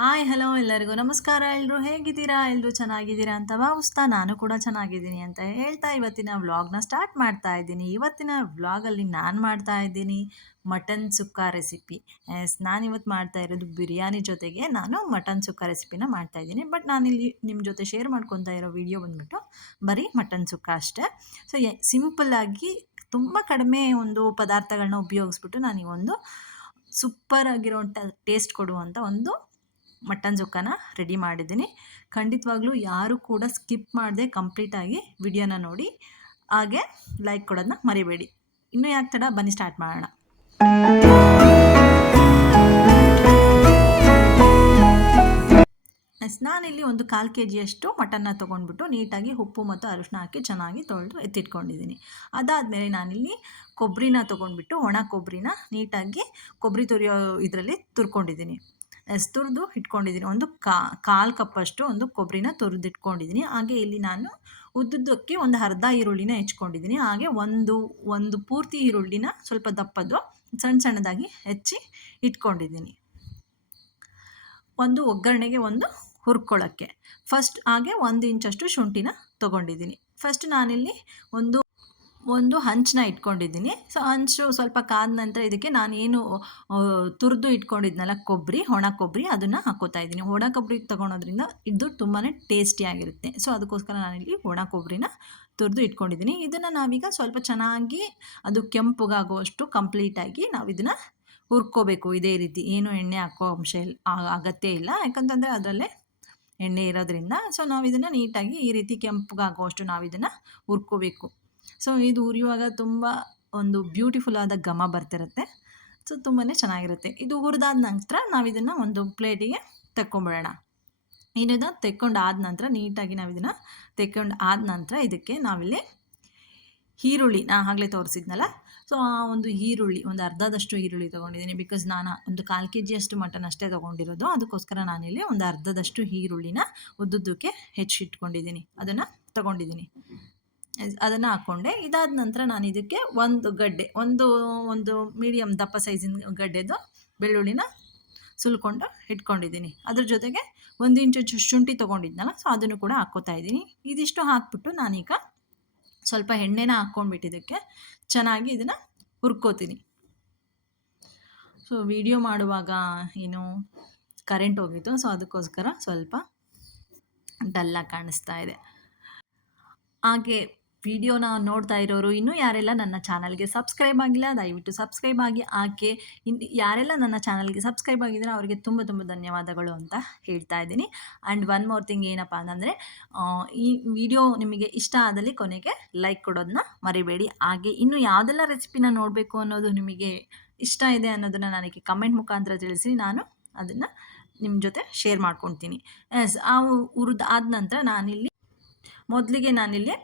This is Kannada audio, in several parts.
ಹಾಯ್ ಹಲೋ ಎಲ್ಲರಿಗೂ ನಮಸ್ಕಾರ. ಎಲ್ಲರೂ ಹೇಗಿದ್ದೀರಾ? ಎಲ್ಲರೂ ಚೆನ್ನಾಗಿದ್ದೀರಾ ಅಂತ ಭಾವಿಸ್ತಾ ನಾನು ಕೂಡ ಚೆನ್ನಾಗಿದ್ದೀನಿ ಅಂತ ಹೇಳ್ತಾ ಇವತ್ತಿನ ವ್ಲಾಗ್ನ ಸ್ಟಾರ್ಟ್ ಮಾಡ್ತಾ ಇದ್ದೀನಿ. ಇವತ್ತಿನ ವ್ಲಾಗಲ್ಲಿ ನಾನು ಮಾಡ್ತಾ ಇದ್ದೀನಿ ಮಟನ್ ಸುಕ್ಕ ರೆಸಿಪಿ. ನಾನಿವತ್ತು ಮಾಡ್ತಾ ಇರೋದು ಬಿರಿಯಾನಿ ಜೊತೆಗೆ ನಾನು ಮಟನ್ ಸುಕ್ಕ ರೆಸಿಪಿನ ಮಾಡ್ತಾ ಇದ್ದೀನಿ. ಬಟ್ ನಾನಿಲ್ಲಿ ನಿಮ್ಮ ಜೊತೆ ಶೇರ್ ಮಾಡ್ಕೊತಾ ಇರೋ ವಿಡಿಯೋ ಬಂದ್ಬಿಟ್ಟು ಬರೀ ಮಟನ್ ಸುಕ್ಕ ಅಷ್ಟೇ. ಸೊ ಸಿಂಪಲ್ಲಾಗಿ ತುಂಬ ಕಡಿಮೆ ಒಂದು ಪದಾರ್ಥಗಳನ್ನ ಉಪಯೋಗಿಸ್ಬಿಟ್ಟು ನಾನು ಈ ಒಂದು ಸೂಪರ್ ಆಗಿರೋಂಥ ಟೇಸ್ಟ್ ಕೊಡುವಂಥ ಒಂದು ಮಟನ್ ಸುಕ್ಕನ ರೆಡಿ ಮಾಡಿದ್ದೀನಿ. ಖಂಡಿತವಾಗ್ಲೂ ಯಾರು ಕೂಡ ಸ್ಕಿಪ್ ಮಾಡದೆ ಕಂಪ್ಲೀಟಾಗಿ ವಿಡಿಯೋನ ನೋಡಿ, ಹಾಗೆ ಲೈಕ್ ಕೊಡೋದನ್ನ ಮರಿಬೇಡಿ. ಇನ್ನೂ ಯಾಕೆ ತಡ, ಬನ್ನಿ ಸ್ಟಾರ್ಟ್ ಮಾಡೋಣ. ನಾನಿಲ್ಲಿ ಒಂದು 1/4 kg ಮಟನ್ನ ತೊಗೊಂಡ್ಬಿಟ್ಟು ನೀಟಾಗಿ ಉಪ್ಪು ಮತ್ತು ಅರಿಶಿನ ಹಾಕಿ ಚೆನ್ನಾಗಿ ತೊಳೆದು ಎತ್ತಿಟ್ಕೊಂಡಿದ್ದೀನಿ. ಅದಾದಮೇಲೆ ನಾನಿಲ್ಲಿ ಕೊಬ್ಬರಿನ ತೊಗೊಂಡ್ಬಿಟ್ಟು ಒಣ ಕೊಬ್ಬರಿನ ನೀಟಾಗಿ ಕೊಬ್ಬರಿ ತುರಿಯೋ ಇದರಲ್ಲಿ ತುರ್ಕೊಂಡಿದ್ದೀನಿ. ತುರಿದು ಇಟ್ಕೊಂಡಿದ್ದೀನಿ. ಒಂದು ಕಾಲು ಕಪ್ಪಷ್ಟು ಒಂದು ಕೊಬ್ಬರಿನ ತುರಿದಿಟ್ಕೊಂಡಿದ್ದೀನಿ. ಹಾಗೆ ಇಲ್ಲಿ ನಾನು ಉದ್ದುದ್ದಕ್ಕೆ ಒಂದು ಅರ್ಧ ಈರುಳ್ಳಿನ ಹೆಚ್ಕೊಂಡಿದ್ದೀನಿ. ಹಾಗೆ ಒಂದು ಪೂರ್ತಿ ಈರುಳ್ಳಿನ ಸ್ವಲ್ಪ ದಪ್ಪದ್ದು ಸಣ್ಣ ಸಣ್ಣದಾಗಿ ಹೆಚ್ಚಿ ಇಟ್ಕೊಂಡಿದ್ದೀನಿ. ಒಂದು ಒಗ್ಗರಣೆಗೆ ಒಂದು ಹುರ್ಕೊಳ್ಳೋಕ್ಕೆ ಹಾಗೆ 1 ಇಂಚಷ್ಟು ಶುಂಠಿನ ತೊಗೊಂಡಿದ್ದೀನಿ. ಫಸ್ಟ್ ನಾನಿಲ್ಲಿ ಒಂದು ಹಂಚನ್ನ ಇಟ್ಕೊಂಡಿದ್ದೀನಿ. ಸೊ ಹಂಚು ಸ್ವಲ್ಪ ಕಾದ ನಂತರ ಇದಕ್ಕೆ ನಾನೇನು ತುರಿದು ಇಟ್ಕೊಂಡಿದ್ನಲ್ಲ ಒಣ ಕೊಬ್ಬರಿ ಅದನ್ನು ಹಾಕೋತಾ ಇದ್ದೀನಿ. ಒಣ ಕೊಬ್ಬರಿ ತೊಗೊಳೋದ್ರಿಂದ ಇದು ತುಂಬಾ ಟೇಸ್ಟಿಯಾಗಿರುತ್ತೆ. ಸೊ ಅದಕ್ಕೋಸ್ಕರ ನಾನಿಲ್ಲಿ ಒಣ ಕೊಬ್ಬರಿನ ತುರಿದು ಇಟ್ಕೊಂಡಿದ್ದೀನಿ. ಇದನ್ನು ನಾವೀಗ ಸ್ವಲ್ಪ ಚೆನ್ನಾಗಿ ಅದು ಕೆಂಪುಗಾಗುವಷ್ಟು ಕಂಪ್ಲೀಟಾಗಿ ನಾವು ಇದನ್ನು ಹುರ್ಕೋಬೇಕು. ಇದೇ ರೀತಿ ಏನು ಎಣ್ಣೆ ಹಾಕೋ ಅಂಶ ಅಗತ್ಯ ಇಲ್ಲ, ಯಾಕಂತಂದರೆ ಅದರಲ್ಲೇ ಎಣ್ಣೆ ಇರೋದ್ರಿಂದ. ಸೊ ನಾವು ಇದನ್ನು ನೀಟಾಗಿ ಈ ರೀತಿ ಕೆಂಪುಗಾಗುವಷ್ಟು ನಾವು ಇದನ್ನು ಹುರ್ಕೋಬೇಕು. ಸೊ ಇದು ಹುರಿಯುವಾಗ ತುಂಬ ಒಂದು ಬ್ಯೂಟಿಫುಲ್ ಆದ ಘಮ ಬರ್ತಿರುತ್ತೆ. ಸೊ ತುಂಬಾ ಚೆನ್ನಾಗಿರುತ್ತೆ. ಇದು ಹುರಿದಾದ ನಂತರ ನಾವು ಇದನ್ನು ಒಂದು ಪ್ಲೇಟಿಗೆ ತೆಕ್ಕೊಂಬಿಡೋಣ. ಇನ್ನಿದ ತೆಕ್ಕೊಂಡು ಆದ ನಂತರ ನೀಟಾಗಿ ನಾವು ಇದನ್ನು ತೆಕ್ಕೊಂಡು ಆದ ನಂತರ ಇದಕ್ಕೆ ನಾವಿಲ್ಲಿ ಈರುಳ್ಳಿ ಆಗಲೇ ತೋರಿಸಿದ್ನಲ್ಲ, ಸೊ ಆ ಒಂದು ಈರುಳ್ಳಿ ಒಂದು ಅರ್ಧದಷ್ಟು ಈರುಳ್ಳಿ ತೊಗೊಂಡಿದ್ದೀನಿ. ಬಿಕಾಸ್ ನಾನು ಒಂದು 1/4 kg ಮಟನ್ ಅಷ್ಟೇ ತೊಗೊಂಡಿರೋದು. ಅದಕ್ಕೋಸ್ಕರ ನಾನಿಲ್ಲಿ ಒಂದು ಅರ್ಧದಷ್ಟು ಈರುಳ್ಳಿನ ಉದ್ದುದ್ದಕ್ಕೆ ಹೆಚ್ಚಿಟ್ಕೊಂಡಿದ್ದೀನಿ, ಅದನ್ನು ತೊಗೊಂಡಿದ್ದೀನಿ. ಅದನ್ನು ಹಾಕ್ಕೊಂಡೆ. ಇದಾದ ನಂತರ ನಾನು ಇದಕ್ಕೆ ಒಂದು ಗಡ್ಡೆ ಒಂದು ಮೀಡಿಯಮ್ ದಪ್ಪ ಸೈಜಿನ ಗಡ್ಡೆದು ಬೆಳ್ಳುಳ್ಳಿನ ಸುಲ್ಕೊಂಡು ಇಟ್ಕೊಂಡಿದ್ದೀನಿ. ಅದ್ರ ಜೊತೆಗೆ 1 ಇಂಚು ಶುಂಠಿ ತೊಗೊಂಡಿದ್ನಲ್ಲ, ಸೊ ಅದನ್ನು ಕೂಡ ಹಾಕ್ಕೋತಾ ಇದ್ದೀನಿ. ಇದಿಷ್ಟು ಹಾಕ್ಬಿಟ್ಟು ನಾನೀಗ ಸ್ವಲ್ಪ ಎಣ್ಣೆನ ಹಾಕ್ಕೊಂಡ್ಬಿಟ್ಟು ಇದಕ್ಕೆ ಚೆನ್ನಾಗಿ ಇದನ್ನು ಹುರ್ಕೋತೀನಿ. ಸೊ ವಿಡಿಯೋ ಮಾಡುವಾಗ ಏನು ಕರೆಂಟ್ ಹೋಗಿತ್ತು, ಸೊ ಅದಕ್ಕೋಸ್ಕರ ಸ್ವಲ್ಪ ಡಲ್ಲಾಗಿ ಕಾಣಿಸ್ತಾ ಇದೆ. ಹಾಗೆ ವಿಡಿಯೋನ ನೋಡ್ತಾ ಇರೋರು ಇನ್ನೂ ಯಾರೆಲ್ಲ ನನ್ನ ಚಾನಲ್ಗೆ ಸಬ್ಸ್ಕ್ರೈಬ್ ಆಗಿಲ್ಲ, ದಯವಿಟ್ಟು ಸಬ್ಸ್ಕ್ರೈಬ್ ಆಗಿ. ಹಾಗೆ ಯಾರೆಲ್ಲ ನನ್ನ ಚಾನಲ್ಗೆ ಸಬ್ಸ್ಕ್ರೈಬ್ ಆಗಿದ್ದಾರೆ ಅವರಿಗೆ ತುಂಬ ತುಂಬ ಧನ್ಯವಾದಗಳು ಅಂತ ಹೇಳ್ತಾ ಇದ್ದೀನಿ. ಆ್ಯಂಡ್ ಒನ್ ಮೋರ್ ಥಿಂಗ್ ಏನಪ್ಪ ಅಂತಂದರೆ, ಈ ವಿಡಿಯೋ ನಿಮಗೆ ಇಷ್ಟ ಆದಲ್ಲಿ ಕೊನೆಗೆ ಲೈಕ್ ಕೊಡೋದನ್ನ ಮರಿಬೇಡಿ. ಹಾಗೆ ಇನ್ನು ಯಾವುದೆಲ್ಲ ರೆಸಿಪಿನ ನೋಡಬೇಕು ಅನ್ನೋದು ನಿಮಗೆ ಇಷ್ಟ ಇದೆ ಅನ್ನೋದನ್ನು ನನಗೆ ಕಮೆಂಟ್ ಮುಖಾಂತರ ತಿಳಿಸಿ, ನಾನು ಅದನ್ನು ನಿಮ್ಮ ಜೊತೆ ಶೇರ್ ಮಾಡ್ಕೊತೀನಿ. ಆದ ನಂತರ ಮೊದಲಿಗೆ ನಾನಿಲ್ಲಿ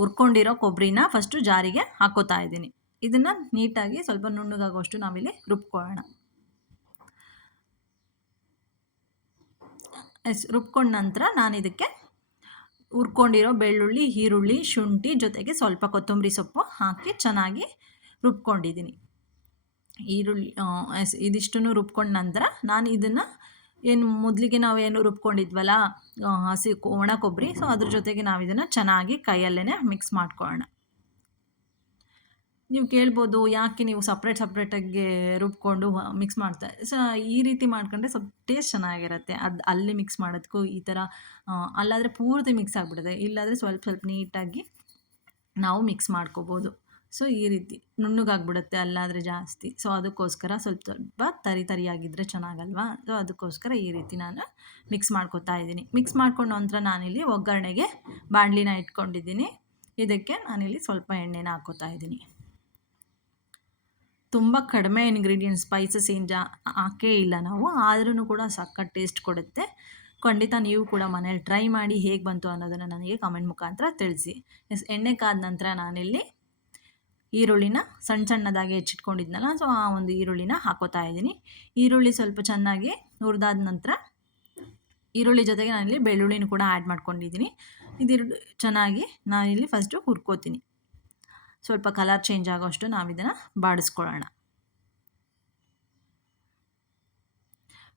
ಹುರ್ಕೊಂಡಿರೋ ಕೊಬ್ಬರಿನ ಫಸ್ಟು ಜಾರಿಗೆ ಹಾಕೋತಾ ಇದ್ದೀನಿ. ಇದನ್ನು ನೀಟಾಗಿ ಸ್ವಲ್ಪ ನುಣ್ಣಗಾಗುವಷ್ಟು ನಾವಿಲ್ಲಿ ರುಬ್ಕೊಳ್ಳೋಣ. ರುಬ್ಕೊಂಡ ನಂತರ ನಾನು ಇದಕ್ಕೆ ಹುರ್ಕೊಂಡಿರೋ ಬೆಳ್ಳುಳ್ಳಿ, ಈರುಳ್ಳಿ, ಶುಂಠಿ ಜೊತೆಗೆ ಸ್ವಲ್ಪ ಕೊತ್ತಂಬರಿ ಸೊಪ್ಪು ಹಾಕಿ ಚೆನ್ನಾಗಿ ರುಬ್ಕೊಂಡಿದ್ದೀನಿ. ಇದಿಷ್ಟನ್ನು ರುಬ್ಕೊಂಡ ನಂತರ ನಾನು ಇದನ್ನು ಮೊದಲಿಗೆ ನಾವೇನು ರುಬ್ಕೊಂಡಿದ್ವಲ್ಲ ಒಣ ಕೊಬ್ಬರಿ, ಸೊ ಅದ್ರ ಜೊತೆಗೆ ನಾವು ಇದನ್ನು ಚೆನ್ನಾಗಿ ಕೈಯಲ್ಲೇ ಮಿಕ್ಸ್ ಮಾಡ್ಕೊಳ್ಳೋಣ. ನೀವು ಕೇಳ್ಬೋದು, ಯಾಕೆ ನೀವು ಸಪ್ರೇಟಾಗಿ ರುಬ್ಕೊಂಡು ಮಿಕ್ಸ್ ಮಾಡ್ತಾರೆ? ಸೊ ಈ ರೀತಿ ಮಾಡ್ಕೊಂಡ್ರೆ ಸ್ವಲ್ಪ ಟೇಸ್ಟ್ ಚೆನ್ನಾಗಿರುತ್ತೆ. ಅಲ್ಲಿ ಮಿಕ್ಸ್ ಮಾಡೋದಕ್ಕೂ ಈ ಥರ ಅಲ್ಲಾದರೆ ಪೂರ್ತಿ ಮಿಕ್ಸ್ ಆಗಿಬಿಡುತ್ತೆ. ಇಲ್ಲಾದರೆ ಸ್ವಲ್ಪ ನೀಟಾಗಿ ನಾವು ಮಿಕ್ಸ್ ಮಾಡ್ಕೋಬೋದು. ಸೊ ಈ ರೀತಿ ನುಣ್ಣಗಾಗ್ಬಿಡುತ್ತೆ ಅಲ್ಲಾದರೆ ಜಾಸ್ತಿ. ಸೊ ಅದಕ್ಕೋಸ್ಕರ ಸ್ವಲ್ಪ ತರಿಯಾಗಿದ್ದರೆ ಚೆನ್ನಾಗಲ್ವಾ? ಸೊ ಅದಕ್ಕೋಸ್ಕರ ಈ ರೀತಿ ನಾನು ಮಿಕ್ಸ್ ಮಾಡ್ಕೊತಾ ಇದ್ದೀನಿ. ಮಿಕ್ಸ್ ಮಾಡ್ಕೊಂಡು ನಂತರ ನಾನಿಲ್ಲಿ ಒಗ್ಗರಣೆಗೆ ಬಾಣಲಿನ ಇಟ್ಕೊಂಡಿದ್ದೀನಿ. ಇದಕ್ಕೆ ನಾನಿಲ್ಲಿ ಸ್ವಲ್ಪ ಎಣ್ಣೆನ ಹಾಕ್ಕೋತಾ ಇದ್ದೀನಿ. ತುಂಬ ಕಡಿಮೆ ಇಂಗ್ರೀಡಿಯೆಂಟ್ಸ್, ಸ್ಪೈಸಸ್ ಏನು ಹಾಕೇ ಇಲ್ಲ ನಾವು, ಆದ್ರೂ ಕೂಡ ಸಖತ್ ಟೇಸ್ಟ್ ಕೊಡುತ್ತೆ. ಖಂಡಿತ ನೀವು ಕೂಡ ಮನೇಲಿ ಟ್ರೈ ಮಾಡಿ ಹೇಗೆ ಬಂತು ಅನ್ನೋದನ್ನು ನನಗೆ ಕಮೆಂಟ್ ಮುಖಾಂತರ ತಿಳಿಸಿ. ಎಣ್ಣೆ ಕಾದ ನಂತರ ನಾನಿಲ್ಲಿ ಈರುಳ್ಳಿನ ಸಣ್ಣದಾಗಿ ಹೆಚ್ಚಿಟ್ಕೊಂಡಿದ್ನಲ್ಲ, ಸೊ ಆ ಒಂದು ಈರುಳ್ಳಿನ ಹಾಕೋತಾ ಇದ್ದೀನಿ. ಈರುಳ್ಳಿ ಸ್ವಲ್ಪ ಚೆನ್ನಾಗಿ ಹುರಿದಾದ ನಂತರ ಈರುಳ್ಳಿ ಜೊತೆಗೆ ನಾನಿಲ್ಲಿ ಬೆಳ್ಳುಳ್ಳಿನೂ ಕೂಡ ಆ್ಯಡ್ ಮಾಡ್ಕೊಂಡಿದ್ದೀನಿ. ಇದು ಚೆನ್ನಾಗಿ ನಾನಿಲ್ಲಿ ಫಸ್ಟು ಹುರ್ಕೋತೀನಿ. ಸ್ವಲ್ಪ ಕಲರ್ ಚೇಂಜ್ ಆಗೋಷ್ಟು ನಾವು ಇದನ್ನು ಬಾಡಿಸ್ಕೊಳ್ಳೋಣ.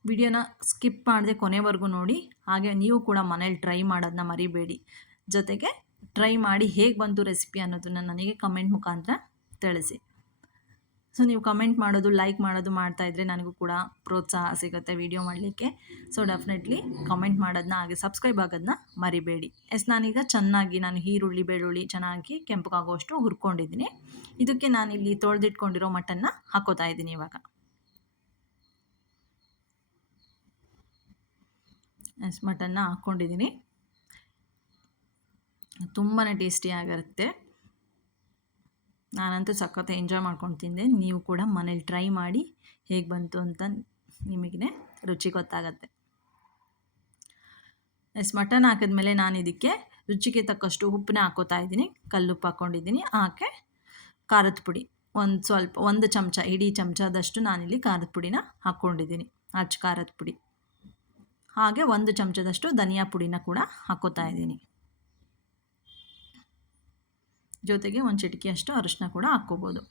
ವಿಡಿಯೋನ ಸ್ಕಿಪ್ ಮಾಡದೆ ಕೊನೆವರೆಗೂ ನೋಡಿ. ಹಾಗೆ ನೀವು ಕೂಡ ಮನೇಲಿ ಟ್ರೈ ಮಾಡೋದನ್ನ ಮರಿಬೇಡಿ. ಜೊತೆಗೆ ಟ್ರೈ ಮಾಡಿ ಹೇಗೆ ಬಂತು ರೆಸಿಪಿ ಅನ್ನೋದನ್ನು ನನಗೆ ಕಮೆಂಟ್ ಮುಖಾಂತರ ತಿಳಿಸಿ. ಸೊ ನೀವು ಕಮೆಂಟ್ ಮಾಡೋದು, ಲೈಕ್ ಮಾಡೋದು ಮಾಡ್ತಾಯಿದ್ರೆ ನನಗೂ ಕೂಡ ಪ್ರೋತ್ಸಾಹ ಸಿಗುತ್ತೆ ವಿಡಿಯೋ ಮಾಡಲಿಕ್ಕೆ. ಸೊ ಡೆಫಿನೆಟ್ಲಿ ಕಮೆಂಟ್ ಮಾಡೋದನ್ನ ಹಾಗೆ ಸಬ್ಸ್ಕ್ರೈಬ್ ಆಗೋದನ್ನ ಮರಿಬೇಡಿ. ನಾನೀಗ ಚೆನ್ನಾಗಿ ಈರುಳ್ಳಿ ಬೆಳ್ಳುಳ್ಳಿ ಚೆನ್ನಾಗಿ ಕೆಂಪಗಾಗುವಷ್ಟು ಹುರ್ಕೊಂಡಿದ್ದೀನಿ. ಇದಕ್ಕೆ ನಾನಿಲ್ಲಿ ತೊಳೆದಿಟ್ಕೊಂಡಿರೋ ಮಟನ್ನ ಹಾಕೋತಾ ಇದ್ದೀನಿ ಇವಾಗ. ಮಟನ್ನ ಹಾಕ್ಕೊಂಡಿದ್ದೀನಿ. ತುಂಬಾ ಟೇಸ್ಟಿಯಾಗಿರುತ್ತೆ. ನಾನಂತೂ ಸಖತ್ ಎಂಜಾಯ್ ಮಾಡ್ಕೊಂಡು ತಿಂದೆ. ನೀವು ಕೂಡ ಮನೇಲಿ ಟ್ರೈ ಮಾಡಿ ಹೇಗೆ ಬಂತು ಅಂತ ನಿಮಗೆ ರುಚಿ ಗೊತ್ತಾಗತ್ತೆ. ಮಟನ್ ಹಾಕಿದ್ಮೇಲೆ ನಾನು ಇದಕ್ಕೆ ರುಚಿಗೆ ತಕ್ಕಷ್ಟು ಉಪ್ಪನ್ನ ಹಾಕೋತಾ ಇದ್ದೀನಿ. ಕಲ್ಲುಪ್ಪು ಹಾಕ್ಕೊಂಡಿದ್ದೀನಿ. ಹಾಕಿ ಖಾರದ ಪುಡಿ ಒಂದು ಚಮಚ, ಇಡೀ ಚಮಚದಷ್ಟು ನಾನಿಲ್ಲಿ ಖಾರದ ಪುಡಿನ ಹಾಕ್ಕೊಂಡಿದ್ದೀನಿ. ಅಚ್ಚ ಖಾರದ ಪುಡಿ. ಹಾಗೆ 1 ಚಮಚದಷ್ಟು ಧನಿಯಾ ಪುಡಿನ ಕೂಡ ಹಾಕ್ಕೋತಾ ಇದ್ದೀನಿ. ಜೊತೆಗೆ 1 ಚಿಟಿಕೆಯಷ್ಟು ಅರಿಶಿನ ಕೂಡ ಹಾಕ್ಕೋಬೋದು.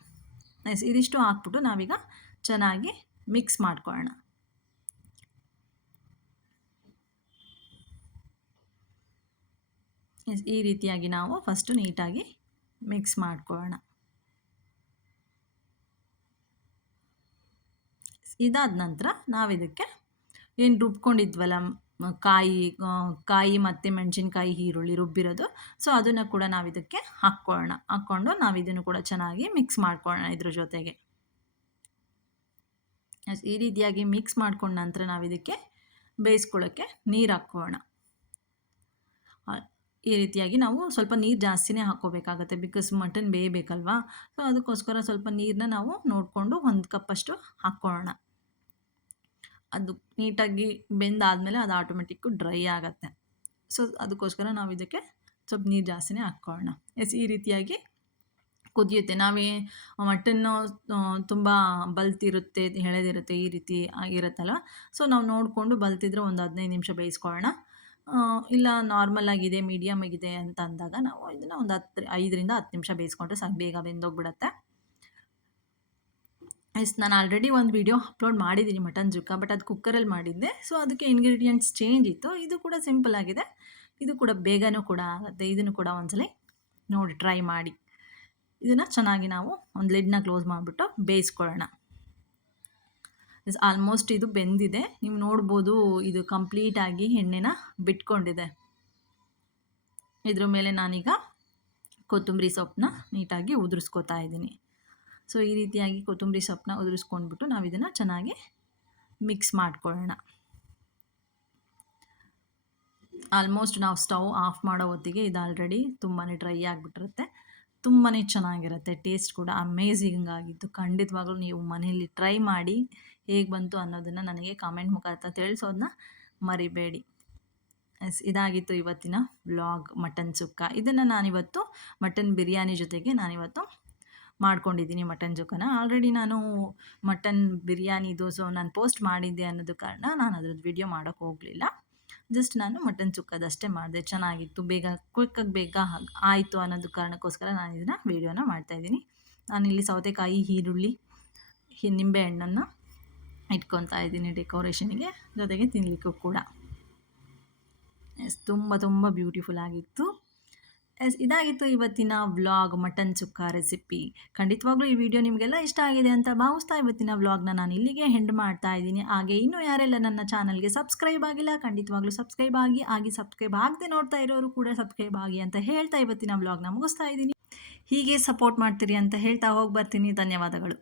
ಇದಿಷ್ಟು ಹಾಕ್ಬಿಟ್ಟು ನಾವೀಗ ಚೆನ್ನಾಗಿ ಮಿಕ್ಸ್ ಮಾಡ್ಕೊಳ್ಳೋಣ. ಈ ರೀತಿಯಾಗಿ ನಾವು ಫಸ್ಟು ನೀಟಾಗಿ ಮಿಕ್ಸ್ ಮಾಡ್ಕೊಳ್ಳೋಣ. ಇದಾದ ನಂತರ ನಾವಿದಕ್ಕೆ ಏನು ರುಬ್ಕೊಂಡಿದ್ವಲ್ಲ ಕಾಯಿ ಮತ್ತು ಮೆಣಸಿನ್ಕಾಯಿ, ಈರುಳ್ಳಿ ರುಬ್ಬಿರೋದು, ಸೊ ಅದನ್ನು ಕೂಡ ನಾವಿದಕ್ಕೆ ಹಾಕ್ಕೊಂಡು ನಾವಿದನ್ನು ಕೂಡ ಚೆನ್ನಾಗಿ ಮಿಕ್ಸ್ ಮಾಡ್ಕೊಳ್ಳೋಣ ಇದ್ರ ಜೊತೆಗೆ. ಈ ರೀತಿಯಾಗಿ ಮಿಕ್ಸ್ ಮಾಡ್ಕೊಂಡ ನಂತರ ನಾವಿದಕ್ಕೆ ಬೇಯಿಸ್ಕೊಳ್ಳೋಕ್ಕೆ ನೀರು ಹಾಕ್ಕೊಳ್ಳೋಣ. ಈ ರೀತಿಯಾಗಿ ನಾವು ಸ್ವಲ್ಪ ನೀರು ಜಾಸ್ತಿನೇ ಹಾಕ್ಕೋಬೇಕಾಗತ್ತೆ, ಬಿಕಾಸ್ ಮಟನ್ ಬೇಯಬೇಕಲ್ವಾ. ಸೊ ಅದಕ್ಕೋಸ್ಕರ ಸ್ವಲ್ಪ ನೀರನ್ನ ನಾವು ನೋಡಿಕೊಂಡು 1 ಕಪ್ಪಷ್ಟು ಹಾಕ್ಕೊಳ್ಳೋಣ. ಅದು ನೀಟಾಗಿ ಬೆಂದಾದಮೇಲೆ ಅದು ಆಟೋಮೆಟಿಕ್ಕು ಡ್ರೈ ಆಗುತ್ತೆ. ಸೊ ಅದಕ್ಕೋಸ್ಕರ ನಾವು ಇದಕ್ಕೆ ಸ್ವಲ್ಪ ನೀರು ಜಾಸ್ತಿನೇ ಹಾಕ್ಕೊಳ್ಳೋಣ. ಈ ರೀತಿಯಾಗಿ ಕುದಿಯುತ್ತೆ. ಮಟನ್ನು ತುಂಬ ಬಲ್ತಿರುತ್ತೆ, ಎಳೆದಿರುತ್ತೆ, ಈ ರೀತಿ ಆಗಿರುತ್ತಲ್ಲ. ಸೊ ನಾವು ನೋಡಿಕೊಂಡು ಬಲ್ತಿದ್ರೆ ಒಂದು 15 ನಿಮಿಷ ಬೇಯಿಸ್ಕೊಳ್ಳೋಣ. ಇಲ್ಲ ನಾರ್ಮಲ್ ಆಗಿದೆ, ಮೀಡಿಯಮ್ ಆಗಿದೆ ಅಂತ ಅಂದಾಗ ನಾವು ಇದನ್ನು ಒಂದು 5ರಿಂದ 10 ನಿಮಿಷ ಬೇಯಿಸ್ಕೊಂಡ್ರೆ ಸಾಕು, ಬೇಗ ಬೆಂದೋಗ್ಬಿಡುತ್ತೆ. ನಾನು ಆಲ್ರೆಡಿ ಒಂದು ವಿಡಿಯೋ ಅಪ್ಲೋಡ್ ಮಾಡಿದ್ದೀನಿ ಮಟನ್ ಜುಕ್ಕ, ಬಟ್ ಅದು ಕುಕ್ಕರಲ್ಲಿ ಮಾಡಿದ್ದೆ. ಸೊ ಅದಕ್ಕೆ ಇಂಗ್ರೀಡಿಯೆಂಟ್ಸ್ ಚೇಂಜ್ ಇತ್ತು. ಇದು ಕೂಡ ಸಿಂಪಲ್ ಆಗಿದೆ, ಇದು ಕೂಡ ಬೇಗನೂ ಕೂಡ ಆಗುತ್ತೆ. ಇದನ್ನು ಕೂಡ ಒಂದ್ಸಲ ನೋಡಿ ಟ್ರೈ ಮಾಡಿ. ಇದನ್ನು ಚೆನ್ನಾಗಿ ನಾವು ಒಂದು ಲಿಡ್ನ ಕ್ಲೋಸ್ ಮಾಡಿಬಿಟ್ಟು ಬೇಯಿಸ್ಕೊಳ್ಳೋಣ. ಆಲ್ಮೋಸ್ಟ್ ಇದು ಬೆಂದಿದೆ. ನೀವು ನೋಡ್ಬೋದು, ಇದು ಕಂಪ್ಲೀಟಾಗಿ ಎಣ್ಣೆನ ಬಿಟ್ಕೊಂಡಿದೆ. ಇದ್ರ ಮೇಲೆ ನಾನೀಗ ಕೊತ್ತಂಬರಿ ಸೊಪ್ಪನ್ನ ನೀಟಾಗಿ ಉದುರಿಸ್ಕೊತಾ ಇದ್ದೀನಿ. ಸೊ ಈ ರೀತಿಯಾಗಿ ಕೊತ್ತಂಬರಿ ಸೊಪ್ಪನ್ನ ಉದುರಿಸ್ಕೊಂಡ್ಬಿಟ್ಟು ನಾವು ಇದನ್ನು ಚೆನ್ನಾಗಿ ಮಿಕ್ಸ್ ಮಾಡ್ಕೊಳ್ಳೋಣ. ಆಲ್ಮೋಸ್ಟ್ ನಾವು ಸ್ಟವ್ ಆಫ್ ಮಾಡೋ ಹೊತ್ತಿಗೆ ಇದು ಆಲ್ರೆಡಿ ತುಂಬಾ ಡ್ರೈ ಆಗಿಬಿಟ್ಟಿರುತ್ತೆ. ತುಂಬಾ ಚೆನ್ನಾಗಿರುತ್ತೆ. ಟೇಸ್ಟ್ ಕೂಡ ಅಮೇಝಿಂಗ್ ಆಗಿತ್ತು. ಖಂಡಿತವಾಗ್ಲೂ ನೀವು ಮನೆಯಲ್ಲಿ ಟ್ರೈ ಮಾಡಿ ಹೇಗೆ ಬಂತು ಅನ್ನೋದನ್ನು ನನಗೆ ಕಾಮೆಂಟ್ ಮುಖಾಂತರ ತಿಳಿಸೋದನ್ನ ಮರಿಬೇಡಿ. ಇದಾಗಿತ್ತು ಇವತ್ತಿನ ವ್ಲಾಗ್ ಮಟನ್ ಸುಕ್ಕ. ಇದನ್ನು ನಾನಿವತ್ತು ಮಟನ್ ಬಿರಿಯಾನಿ ಜೊತೆಗೆ ನಾನಿವತ್ತು ಮಾಡ್ಕೊಂಡಿದ್ದೀನಿ ಮಟನ್ ಜುಕ್ಕನ. ಆಲ್ರೆಡಿ ನಾನು ಮಟನ್ ಬಿರಿಯಾನಿದು ನಾನು ಪೋಸ್ಟ್ ಮಾಡಿದ್ದೆ ಅನ್ನೋದು ಕಾರಣ ನಾನು ಅದ್ರದ್ದು ವಿಡಿಯೋ ಮಾಡೋಕ್ಕೆ ಹೋಗಲಿಲ್ಲ. ಜಸ್ಟ್ ನಾನು ಮಟನ್ ಸುಕ್ಕದಷ್ಟೇ ಮಾಡಿದೆ. ಚೆನ್ನಾಗಿತ್ತು, ಬೇಗ ಆಯಿತು ಅನ್ನೋದು ಕಾರಣಕ್ಕೋಸ್ಕರ ನಾನು ಇದನ್ನು ವೀಡಿಯೋನ ಮಾಡ್ತಾಯಿದ್ದೀನಿ. ನಾನಿಲ್ಲಿ ಸೌತೆಕಾಯಿ, ಈರುಳ್ಳಿ, ನಿಂಬೆಹಣ್ಣನ್ನು ಇಟ್ಕೊತಾ ಇದ್ದೀನಿ ಡೆಕೋರೇಷನ್ಗೆ, ಜೊತೆಗೆ ತಿನ್ನಲಿಕ್ಕೂ ಕೂಡ. ತುಂಬ ಬ್ಯೂಟಿಫುಲ್ ಆಗಿತ್ತು. ಇದಾಗಿತ್ತು ಇವತ್ತಿನ ವ್ಲಾಗ್ ಮಟನ್ ಸುಕ್ಕ ರೆಸಿಪಿ. ಖಂಡಿತವಾಗ್ಲೂ ಈ ವಿಡಿಯೋ ನಿಮಗೆಲ್ಲ ಇಷ್ಟ ಆಗಿದೆ ಅಂತ ಭಾವಿಸ್ತಾ ಇವತ್ತಿನ ವ್ಲಾಗ್ನ ನಾನು ಇಲ್ಲಿಗೆ ಹೆಂಡ್ ಮಾಡ್ತಾ ಇದ್ದೀನಿ. ಹಾಗೆ ಇನ್ನೂ ಯಾರೆಲ್ಲ ನನ್ನ ಚಾನಲ್ಗೆ ಸಬ್ಸ್ಕ್ರೈಬ್ ಆಗಿಲ್ಲ, ಖಂಡಿತವಾಗ್ಲೂ ಸಬ್ಸ್ಕ್ರೈಬ್ ಆಗಿ ಸಬ್ಸ್ಕ್ರೈಬ್ ಆಗದೆ ನೋಡ್ತಾ ಇರೋರು ಕೂಡ ಸಬ್ಸ್ಕ್ರೈಬ್ ಆಗಿ ಅಂತ ಹೇಳ್ತಾ ಇವತ್ತಿನ ವ್ಲಾಗ್ನ ಮುಗಿಸ್ತಾ ಇದ್ದೀನಿ. ಹೀಗೆ ಸಪೋರ್ಟ್ ಮಾಡ್ತೀರಿ ಅಂತ ಹೇಳ್ತಾ ಹೋಗಿ ಬರ್ತೀನಿ. ಧನ್ಯವಾದಗಳು.